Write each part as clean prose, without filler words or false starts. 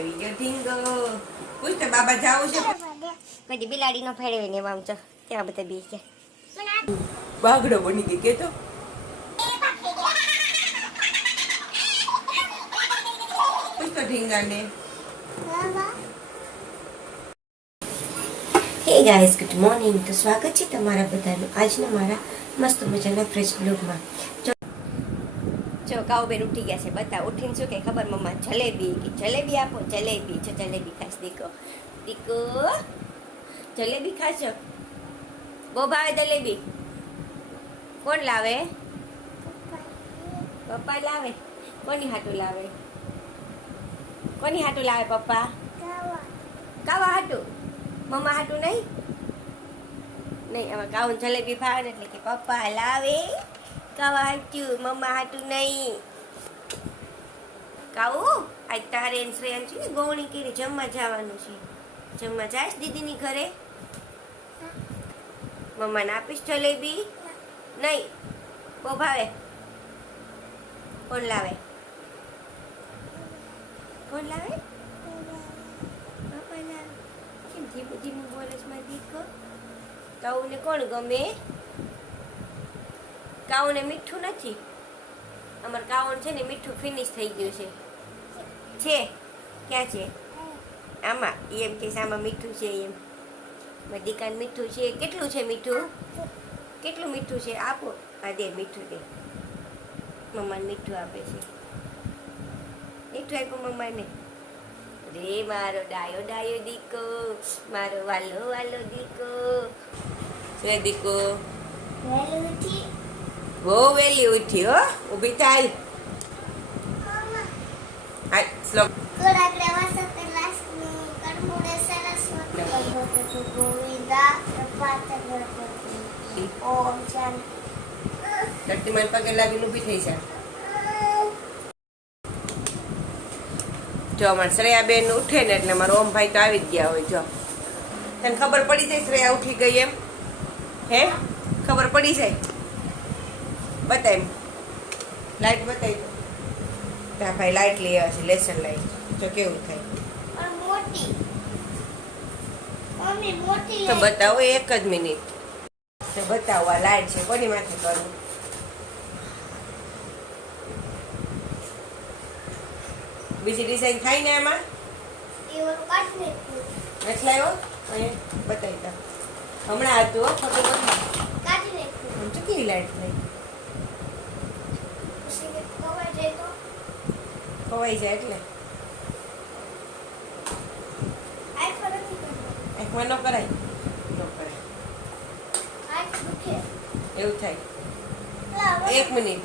આવી ગયો ઢીંગો. પૂછ તો બાબા જાવું છે? કદી બિલાડી નો ફેરવે ને આમ તો ત્યાં બધા બી ગયા. બાગડો બની ગઈ કે તો પૂછ તો ઢીંગાને. હે ગાઈસ, ગુડ મોર્નિંગ. તો સ્વાગત છે તમારા બધાનું આજના મારા મસ્ત મજાના ફ્રેશ બ્લોગમાં. જો કાઉબેન ઉઠી ગયા છે. બધા ઉઠીને શું કે ખબર? મમ્મા જલેબી કે જલેબી આપો. જલેબી છે, જલેબી ખાસ. દીકો દીકો જલેબી ખાશો? બહુ ભાવે જલેબી? કોણ લાવે? પપ્પા લાવે. કોની હાટું લાવે? કોની હાટું લાવે પપ્પા? કાવા હાટું? મમ્મા હાટું નહીં? નહીં, આમાં કાઉન જલેબી ભાવે ને એટલે કે પપ્પા લાવે કાવા હાટું, મમ્મા હાટું નહીં. કાઉ આજ તારે શ્રેયાન છે ને ગૌણી કરી જમવા જવાનું છે. જમવા જાશ દીદીની ઘરે? મમ્માને આપીશ જલેબી? નહીં, બહુ ભાવે. કોણ લાવે? કોણ લાવે? પપ્પા લાવે. કેમ ધીમું ધીમું બોલે મારી દીકો? કાઉને કોણ ગમે? કાઉને મીઠું નથી. અમાર કાઉન છે ને મીઠું ફિનિશ થઈ ગયું છે. છે ક્યાં છે? આમાં એમ કે આમાં મીઠું છે એમ. મારી દીકાને મીઠું છે. કેટલું છે મીઠું? કેટલું મીઠું છે? આપો. આ દે મીઠું દે. મમ્માને મીઠું આપે છે. મીઠું આપ્યું મમ્માને. રે મારો ડાયો ડાયો દીકો, મારો વાલો વાલો દીકો. છે દીકો બહુ વેલી ઉઠી હો. ઊભી થાય. હાય શ્લોક. ધરતીમાં પગે લાગીને ઊભી થઈ જાય. જો અમારે શ્રેયાબેન ઉઠે ને એટલે મારા ઓમભાઈ તો આવી જ ગયા હોય. જો તને ખબર પડી જાય શ્રેયા ઉઠી ગઈ એમ? હે ખબર પડી જાય? બતાય લાઈટ બતાવી. ત્યાં ભાઈ લાઈટ લઈ આવે છે, લેસન લાઈટ. જો કેવું થાય તો બતાવો. એક જ મિનિટ તો બતાવો. આ લાઈટ છે, કોની માથે કરું? બીજી ડિઝાઇન થાય ને એમાં? એટલે આવ્યો અહીંયા બતાવી દો. હમણાં હતું હો, ફોટો બતાવી. કેવી લાઈટ થઈ? ખવાઈ જાય એટલે આંખમાં ન કરાય. ન કરાય એવું થાય. એક મિનિટ.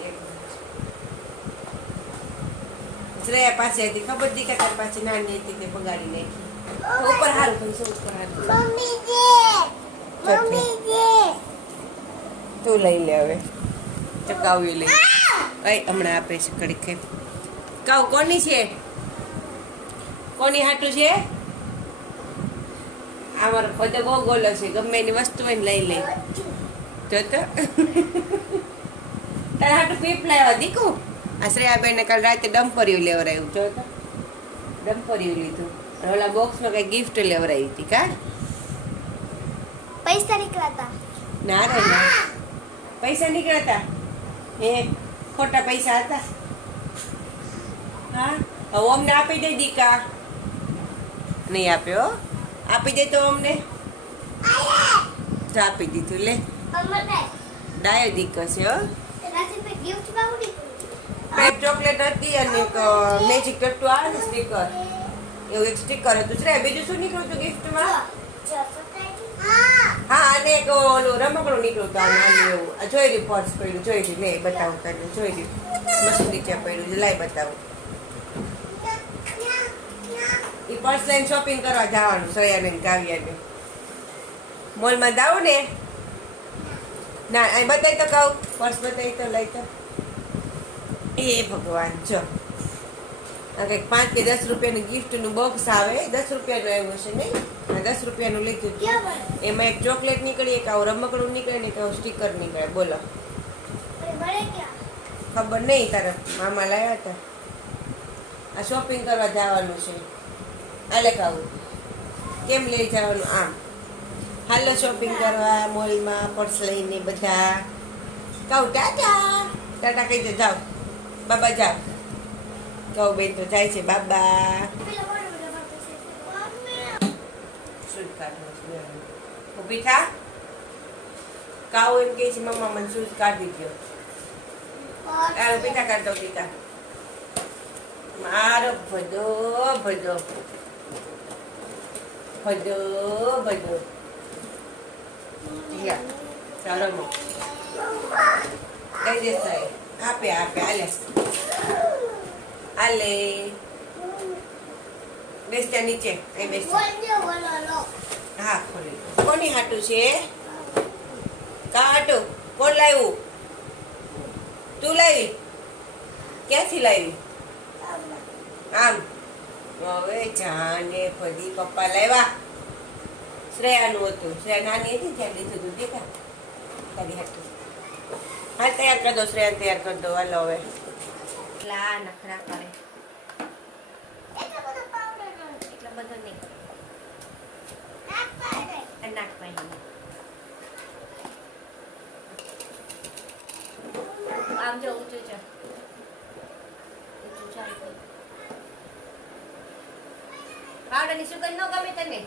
શ્રેયા પાસે હતી ખબર હતી કે તારી પાસે નાની હતી તે બગાડી નાખી. ઉપર હારું થયું છે. ઉપર હારું તું લઈ લે હવે. ચકાવી લઈ. હમણાં આપે છે કડીક ખાઈ. કાઉ કોની છે? કોની હાટું છે? અમારો પદે બહુ ગોલો છે. ગમે એની વસ્તુ હોય ને લઈ લે. જો તો તારા હાટું પીપ લાવ્યા દીકુ. આ શ્રેયાબેન કાલ રાતે ડમ્પરિયું લેવરાયું. જો તો ડમ્પરિયું લીધું. ઓલા બોક્સમાં કઈ ગિફ્ટ લેવરાવી હતી. કા પૈસા નીકળ્યા? ના રે ના, પૈસા નીકળ્યા. હે ખોટા પૈસા હતા. હા હવે અમને આપી દે દીકા. નહીં આપ્યો? આપી દે તો અમને. તો આપી દીધું. લે ડાયો દીકો છે હો. પેટ ચોકલેટ હતી અને એક મેજિક ટટ્ટુ આવે ને સ્ટીકર, એવું એક સ્ટીકર હતું. શ્રેયા બીજું શું નીકળ્યું હતું ગિફ્ટમાં? હા અને એક ઓલું રમકડું નીકળ્યું હતું નાનું એવું. જોઈ રહ્યું પર્સ પડ્યું. જોઈ રહ્યું. લે બતાવું તને. જોઈ રહ્યું મસ્ત નીચે પડ્યું. લાઈ બતાવું. એ પર્સ લઈને શોપિંગ કરવા જવાનું શ્રેયાને કાવ્યાને. મોલમાં જાવ ને? ના અહીં બતાવી તો કહું. પર્સ બતાવી તો લઈ તો. એ ભગવાન જો આ કંઈક 5 કે 10 રૂપિયાનું ગિફ્ટનું બોક્સ આવે. 10 રૂપિયાનું આવ્યું છે નહીં? 10 રૂપિયાનું લીધું હતું. એમાં એક ચોકલેટ નીકળી, એક આવું રમકડું નીકળે ને એક આવું સ્ટીકર નીકળે. બોલો ખબર નહીં. તારા મામા લાવ્યા હતા. આ શોપિંગ કરવા જવાનું છે. આલે ખાવું કેમ લઈ જવાનું આમ હાલો શોપિંગ કરવા મોલમાં પર્સ લઈને બધા કહું ટાટા ટાટા કહી દે જાઓ બાબા જાઓ કહું બેન તો જાય છે બાબા શૂઝ કાઢવા ઊભી થા કાઉ એમ કહે છે મમ્મા મને શૂઝ કાઢી દો ઊભી થા કાઢ દો દીકા મારો ભદો ભદો ભદો ભદો ચાલો મો કઈ દે સાહેબ આપે આપે આલે આલે બેસ ત્યાં નીચે અહીં બેસ હા ખોલી કોની હાટું છે કા હાટું કોણ લાવ્યું તું લાવી ક્યાંથી લાવી આમ હવે જાને ફરી પપ્પા લાવ્યા શ્રેયાનું હતું શ્રેયા નાની હતી ત્યાં લીધું હતું દેખા તારી હાટું હા તૈયાર કરી દો શ્રેયા તૈયાર કરી દો હાલો હવે એટલા નખરા કરે એટલો બધો નહીં નાક પાણી આમ જો ઊંચું ચાલ ઊંચું ચાલ પાવડરની સુગંધ ન ગમે તને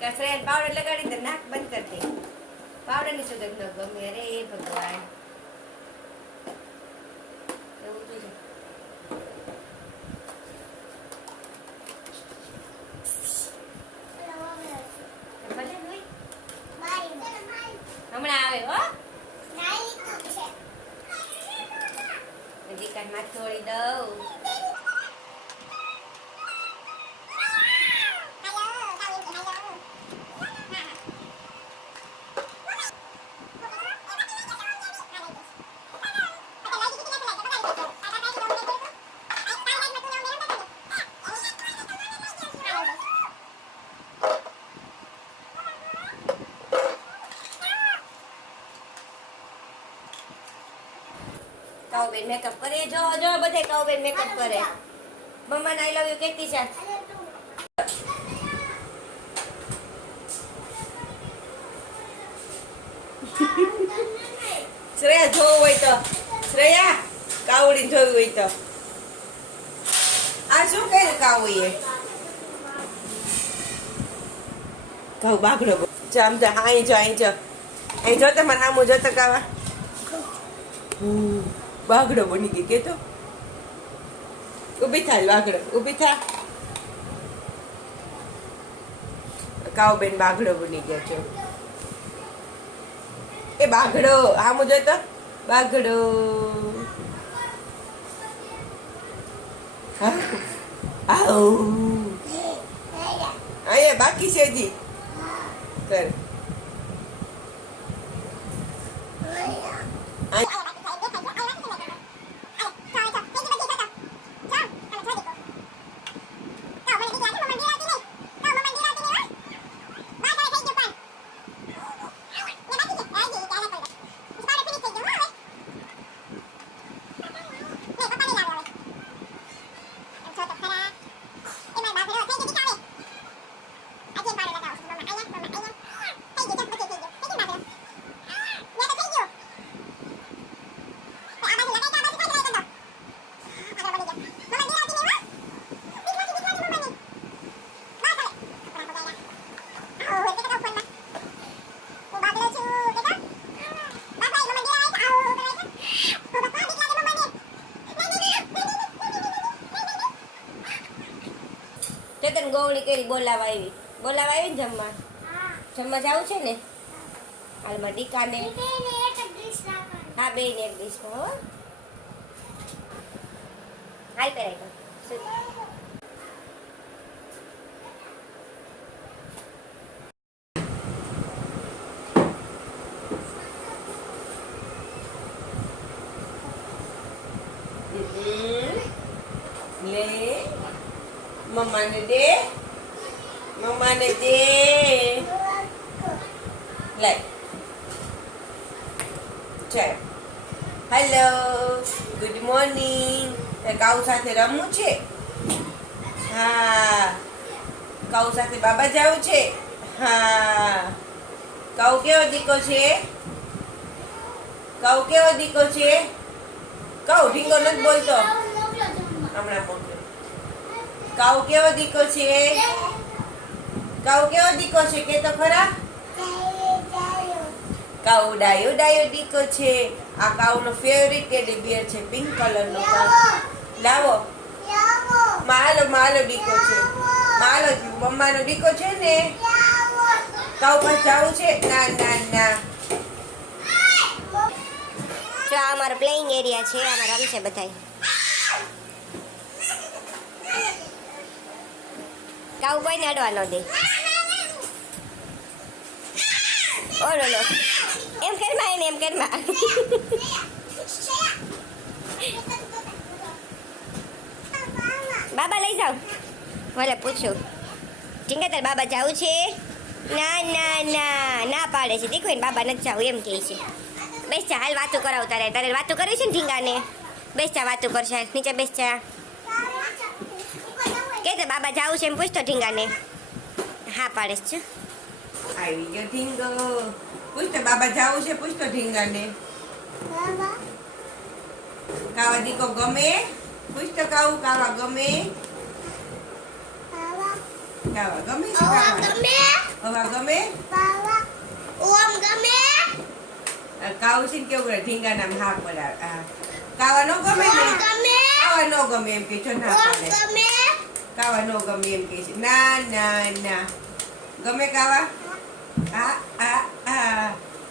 કે શ્રેયા પાવડર લગાડી દે નાક બંધ કરી દે પાવડરની સુગંધ ન ગમે અરે ભગવાન એવું તો છે હમણાં આવે હો હજી કાંઈ માથે થોડી દઉં કાઉબેન મેકઅપ કરે જો જો બધે કાઉબેન મેકઅપ કરે મમ્મા આઈ લવ યુ કહેતી છે શ્રેયા જોવું હોય તો શ્રેયા કાવડી જોવી હોય તો આ શું કર્યું કાવડીએ કાવ બાગડો જામ જા અહીં જો અહીં જો અહીં જો તમારે આમું જો તો કાવા બાગડો બની ગઈ કેતો ઊભી થાય બાગડો ઊભી થા કાવબેન બાગડો બની ગયા છે એ બાગડો આમ જો તો બાગડો આઉ આયા બાકી છે જી કર તને ગોવડી કરી બોલાવા આવી ને જમવા જવું છે ને હાલમાં દીકાને હા બે ને એક ડીશમાં હો હાલ પહેરાય લે મમ્માને દે લે ચાલ હેલો ગુડ મોર્નિંગ કાઉ સાથે રમવું છે હા કાઉ સાથે બાબા જાવું છે. હા, કાઉ કેવો દીકો છે? કાઉ કેવો દીકો છે? કાઉ ઢીંગો નથી બોલતો. હમણાં બોલતો. કાઉ કેવો દીકો છે? કાઉ કેવો દીકો છે કે તો ખરા? કાઉ ડાયો ડાયો દીકો છે. આ કાઉનો ફેવરિટ ટેડી બિયર છે, પિંક કલરનો કાઉ. લાવો. માલો દીકો છે. માલો મમ્માનો દીકો છે ને. કાઉ પર જાવું છે? ના ના ના. જો આ અમારો પ્લેઇંગ એરિયા છે, આમાં રમશે બધાય. કાઉ કોઈને અડવા ન દે. ઓલો લો, એમ કરમાં એને એમ કરમાં. બાબા લઈ જાઓ. ભલે પૂછું ઠીક તાર બાબા જાવું છે? ના ના ના ના પાડે છે. દેખો ને બાબા નથી જાવું એમ કહે છે. બેસ જા, હાલ વાતું કરાવું તારે. તારે વાતું કરી છે ને ઢીંગાને? બેસ જા, વાતું કરશે. નીચે બેસ જા. કે તે બાબા જાવું છે એમ પૂછતો ઢીંગાને. હા પાડે છે. આવી ગયો ઢીંગો. પૂછતો બાબા જાવું છે? પૂછતો ઢીંગાને. કાવા દીકો ગમે? પૂછતો કાઉ કાવા ગમે? કાવા ગમે છે? હવા ગમે? કાઉ છે ને કેવું ઢીંગા નામ હા પડાવે. કાવા નો ગમે ને? કાવા નો ગમે એમ કે છો. ના પાડે. કાવા નો ગમે એમ કે છે. ના ના ના. ગમે કાવા?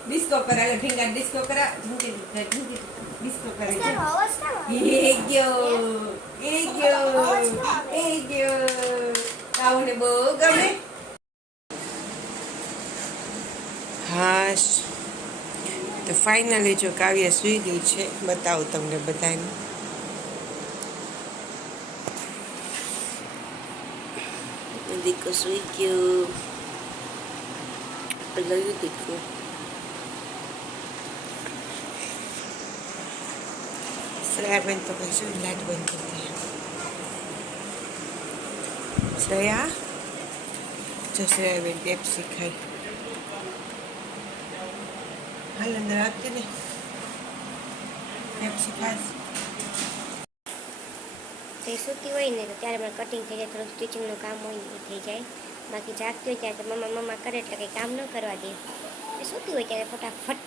ડિસ્કો કરાવે ઢીંગા. ડિસ્કો કરા. ડિસ્કો કરે છે. એ ગયો. કાઉને બહુ ગમે. હાશ, તો ફાઇનલી જો કાવ્ય સૂઈ ગઈ છે. બતાવું તમને બધાને. દીકો સૂઈ ગયો. લયું દીકો. શ્રેયાબેન તો કઈ શું લાઈટ બંધ કરી દે. શ્રેયા જો શ્રેયાબેન પેપ્સી ખાઈ. હાલ અંદર આપતી ને પેપ્સી ખાસ. તે સૂતી હોય ને તો ત્યારે મને કટિંગ થઈ જાય, થોડું સ્ટિચિંગનું કામ હોય એ થઈ જાય. બાકી જાગતી હોય ત્યારે તો મમ્મા કરે એટલે કંઈ કામ ન કરવા દે. એ સૂતી હોય ત્યારે ફટાફટ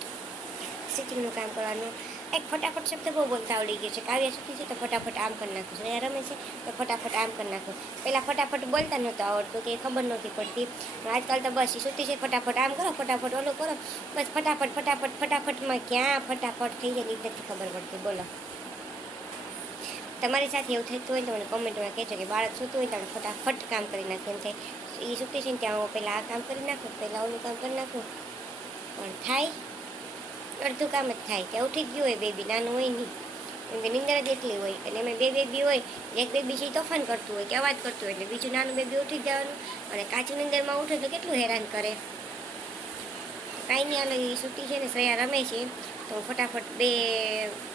સ્ટિચિંગનું કામ કરવાનું. એક ફટાફટ શબ્દ બહુ બોલતા આવડી ગયો છે. કાવ્ય સૂતી છે તો ફટાફટ આમ કરી નાખું. શ્રેયા રમે છે તો ફટાફટ આમ કરી નાખું. પહેલાં ફટાફટ બોલતા નહોતું આવડતું કે ખબર નહોતી પડતી. પણ આજકાલ તો બસ એ સૂતી છે ફટાફટ આમ કરો, ફટાફટ ઓલું કરો. બસ ફટાફટમાં ક્યાં ફટાફટ થઈ જાય એ નથી ખબર પડતી. બોલો, તમારી સાથે એવું થતું હોય તો મને કોમેન્ટમાં કહેજો કે બાળક સૂતું હોય તો ફટાફટ કામ કરી નાખવું. એમ થાય એ સૂતી છે ને ત્યાં હું પહેલાં આ કામ કરી નાખું, પહેલાં ઓલું કામ કરી નાખું. પણ થાય અડધું કામ જ થાય. ત્યાં ઉઠી જ ગયું હોય બેબી, નાનું હોય નહીં. કેમ કે નીંદર જ એટલી હોય. અને એમાં બે બેબી હોય. એક બેબી છે એ તોફાન કરતું હોય કે અવાજ કરતું હોય, એટલે બીજું નાનું બેબી ઉઠી જ જવાનું. અને કાચી નીંદરમાં ઉઠે તો કેટલું હેરાન કરે. કાંઈ નહીં, હાલ એ સૂતી છે ને શ્રેયા રમે છે તો ફટાફટ બે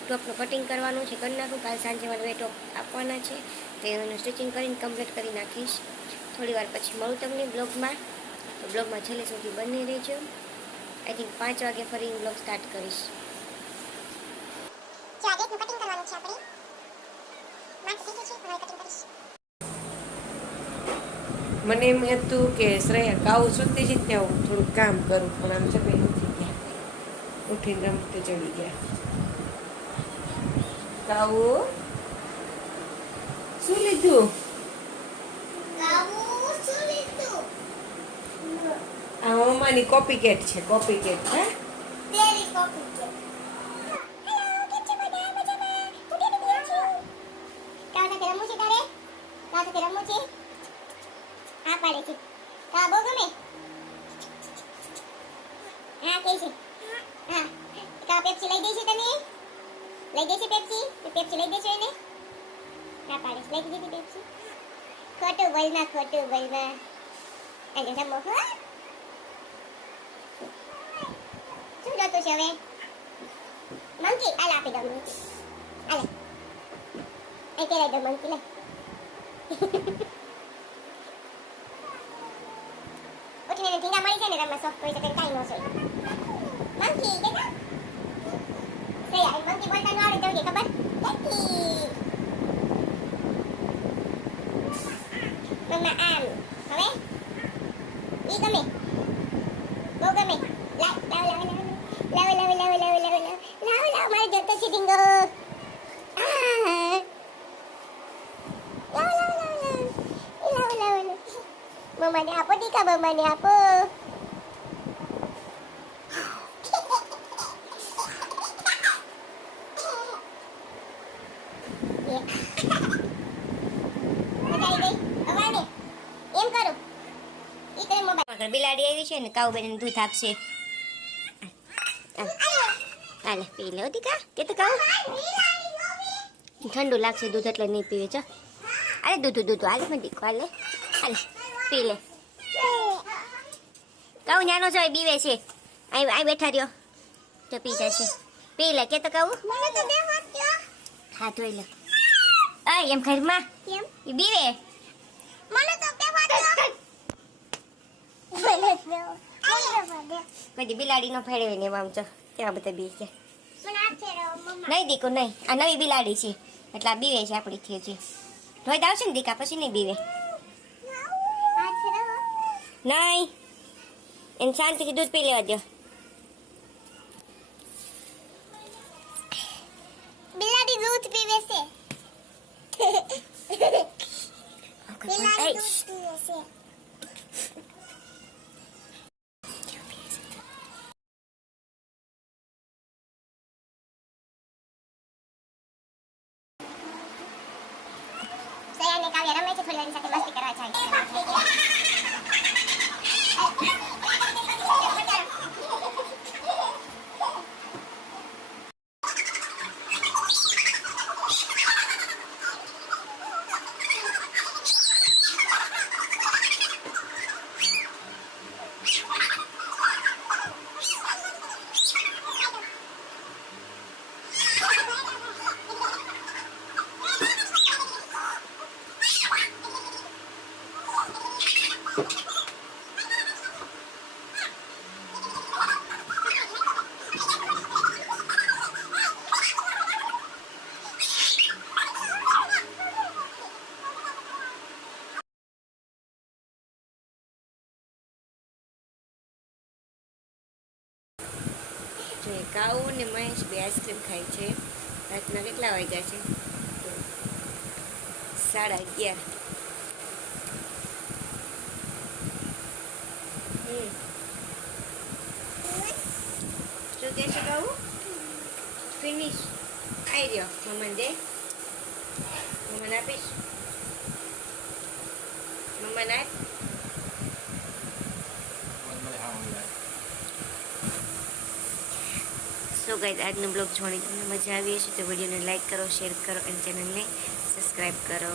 ટોપનું કટિંગ કરવાનું છે, કરી નાખું. કાલ સાંજે મારે 2 ટોપ આપવાના છે તો એનું સ્ટિચિંગ કરીને કમ્પ્લીટ કરી નાખીશ. થોડી વાર પછી મળું તમને બ્લોગમાં. તો બ્લોગમાં છેલ્લે સુધી બની રહેજો. આઈ થિંક 5 વાગે ફરી બ્લોગ સ્ટાર્ટ કરીશ. મને એમ હતું કે શ્રેયા કાઉ સૂતી છે ત્યાં હું થોડું કામ કરું, પણ આમ છે ભાઈ નથી ગયા. ઉઠીને રમતે ચડી ગયા. કાઉ શું લીધું? આ મમ્માની કોપી કેટ છે. કોપી કેટ હે? હા પાડે છે. કા બહુ ગમે. હા કહે છે. હા કા પેપ્સી લઈ દે છે તને? લઈ દે છે પેપ્સી? તો પેપ્સી લઈ દેજો એને. હા પાડે છે. લઈ દીધી પેપ્સી. ખોટું બોલમાં, ખોટું બોલમાં. અને રમો હો. શું જોતું છે હવે? મંકી આલ આપી દો. મંકી આલે. એ પેલા દો મંકી લે. કેમેરામાં સોફ્ટ હોય છે કાઈ નો છે મંકી કે ના સે આ મંકી બોલતા ન આવડે તો ખબર મંકી મમ્મા આમ હવે ઈ ગમે બહુ ગમે લાવ મારે જોતો છે ડીંગો મમ્માને આપો ટીકા મમ્માને આપો બિલાડી આવી છે ને કાઉબેન દૂધ આપશે હાલે પી લે દીકા કે તો કાઉ ઠંડુ લાગશે દૂધ એટલે નહીં પીવે છો અરે દૂધ હાલે મને દીકો હાલે હાલે પી લે કાઉ નાનો છો બીવે છે અહીં બેઠા રહ્યો તો પી જશે પી લે કે તો કાઉ હા ધોઈ લે એમ ઘરમાં કેમ બીવે મને તો કેવા દો કદી બિલાડી નો ફેરવે ને આમ તો ત્યાં બધા બી છે મને આ છે મમ્મા નહીં દીકો નહીં આ નવી બિલાડી છે એટલે આ બીવે છે આપણી થી હજી ધોઈ દાવશે ને દીકા પછી નહીં બીવે આ છે નહીં એને શાંતિથી દૂધ પી લેવા દો બિલાડી દૂધ પીવે છે બિલાડી દૂધ પીવે છે સયાને કાવ્ય રમે છે થોડી વાર સાથે મસ્તી કરવા જાય કાઉ ને મહેશ બે આઈસ્ક્રીમ ખાય છે રાતના કેટલા વાગ્યા છે 11:30 શું કહે છે કાઉ ફિનિશ આવી રહ્યો મમ્માને દે મમ્માને આપીશ મમ્માને આપ સો ગાઈઝ આજનો બ્લોગ જોવાની તમને મજા આવી હશે તો વિડીયોને લાઈક કરો શેર કરો અને ચેનલને સબસ્ક્રાઈબ કરો